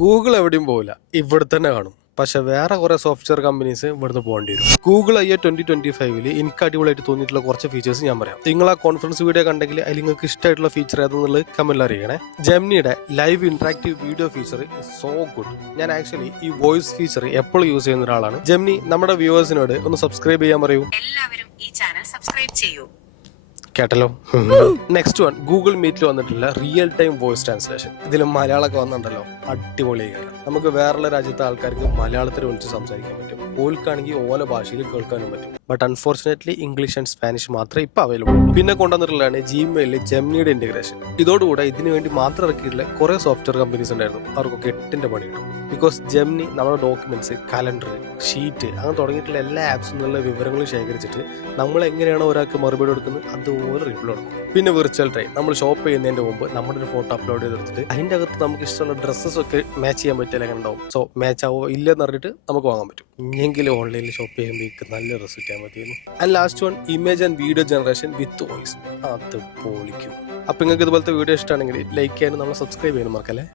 Google എവിടെയും പോകില്ല, ഇവിടെ തന്നെ കാണും. പക്ഷെ വേറെ കുറെ സോഫ്റ്റ്വെയർ കമ്പനീസ് ഇവിടുന്ന് പോകേണ്ടി വരും. ഗൂഗിൾ ഐ 2025 എനിക്ക് അടിപൊളിയായിട്ട് തോന്നിയിട്ടുള്ള കുറച്ച് ഫീച്ചേഴ്സ് ഞാൻ പറയാം. നിങ്ങൾ ആ കോൺഫറൻസ് വീഡിയോ കണ്ടെങ്കിൽ അതിൽ നിങ്ങൾക്ക് ഇഷ്ടമായിട്ടുള്ള ഫീച്ചർ ഏതെന്നുള്ളത് കമന്റിൽ അറിയണേ. ജെമിനിയുടെ live interactive video feature so good. ഞാൻ ആക്ച്വലി ഈ വോയിസ് ഫീച്ചർ എപ്പോഴും യൂസ് ചെയ്യുന്ന ഒരാളാണ്. ജെമിനി നമ്മുടെ വ്യൂവേഴ്സിനോട് ഒന്ന് സബ്സ്ക്രൈബ് ചെയ്യാൻ പറയൂ. എല്ലാവരും ഈ ചാനൽ സബ്സ്ക്രൈബ് ചെയ്യൂ. കേട്ടല്ലോ. നെക്സ്റ്റ് വൺ, ഗൂഗിൾ മീറ്റിൽ വന്നിട്ടുള്ള റിയൽ ടൈം വോയിസ് ട്രാൻസ്ലേഷൻ. ഇതിൽ മലയാളമൊക്കെ വന്നിട്ടുണ്ടല്ലോ, അടിപൊളിയായി. നമുക്ക് വേറെയുള്ള രാജ്യത്തെ ആൾക്കാർക്ക് മലയാളത്തിൽ വിളിച്ച് സംസാരിക്കാൻ പറ്റും. ഓൽക്കാണെങ്കിൽ ഓല ഭാഷയിൽ കേൾക്കാനും പറ്റും. But unfortunately English and Spanish മാത്രമേ ഇപ്പൊ അവൈലബിൾ ഉള്ളൂ. പിന്നെ കൊണ്ടുവന്നിട്ടുള്ളതാണ് ജിമെയിലിൽ ജെമിനിയുടെ ഇന്റഗ്രേഷൻ. ഇതോടുകൂടെ ഇതിനു വേണ്ടി മാത്രം ഇറക്കിയിട്ടുള്ള കുറെ സോഫ്റ്റ്വെയർ കമ്പനീസ് ഉണ്ടായിരുന്നു. അവർക്കൊക്കെ 8ന്റെ പണി കിട്ടും. ബിക്കോസ് ജെമിനി നമ്മുടെ ഡോക്യുമെന്റ്സ്, കലണ്ടർ, ഷീറ്റ് അങ്ങനെ തുടങ്ങിയിട്ടുള്ള എല്ലാ ആപ്സിൽ നിന്നുള്ള വിവരങ്ങളും ശേഖരിച്ചിട്ട് നമ്മൾ എങ്ങനെയാണോ ഒരാൾക്ക് മറുപടി കൊടുക്കുന്നത് അതുപോലെ റിപ്ലൈ കൊടുക്കും. പിന്നെ വിർച്വൽ ട്രൈ, നമ്മൾ ഷോപ്പ് ചെയ്യുന്നതിന്റെ മുമ്പ് നമ്മുടെ ഒരു ഫോട്ടോ അപ്ലോഡ് ചെയ്തെടുത്തിട്ട് അതിന്റെ അകത്ത് നമുക്ക് ഇഷ്ടമുള്ള ഡ്രസ്സസ് ഒക്കെ മാച്ച് ചെയ്യാൻ പറ്റിയാൽ എങ്ങനെ ഉണ്ടാവും. സോ മാച്ച് ആവോ ഇല്ലെന്ന് പറഞ്ഞിട്ട് നമുക്ക് വാങ്ങാൻ പറ്റും. ഇനിയെങ്കിലും ഓൺലൈനിൽ ഷോപ്പ് ചെയ്യുമ്പോൾ നല്ല റിസൾട്ട് ചെയ്യാൻ പറ്റിയിരുന്നു. And last one, image and video generation with voice. അത് പൊളിക്കും. അപ്പൊ നിങ്ങൾക്ക് ഇതുപോലത്തെ വീഡിയോ ഇഷ്ടമാണെങ്കിൽ ലൈക്ക് ചെയ്യാനും നമ്മളെ സബ്സ്ക്രൈബ് ചെയ്യാനും മറക്കല്ലേ.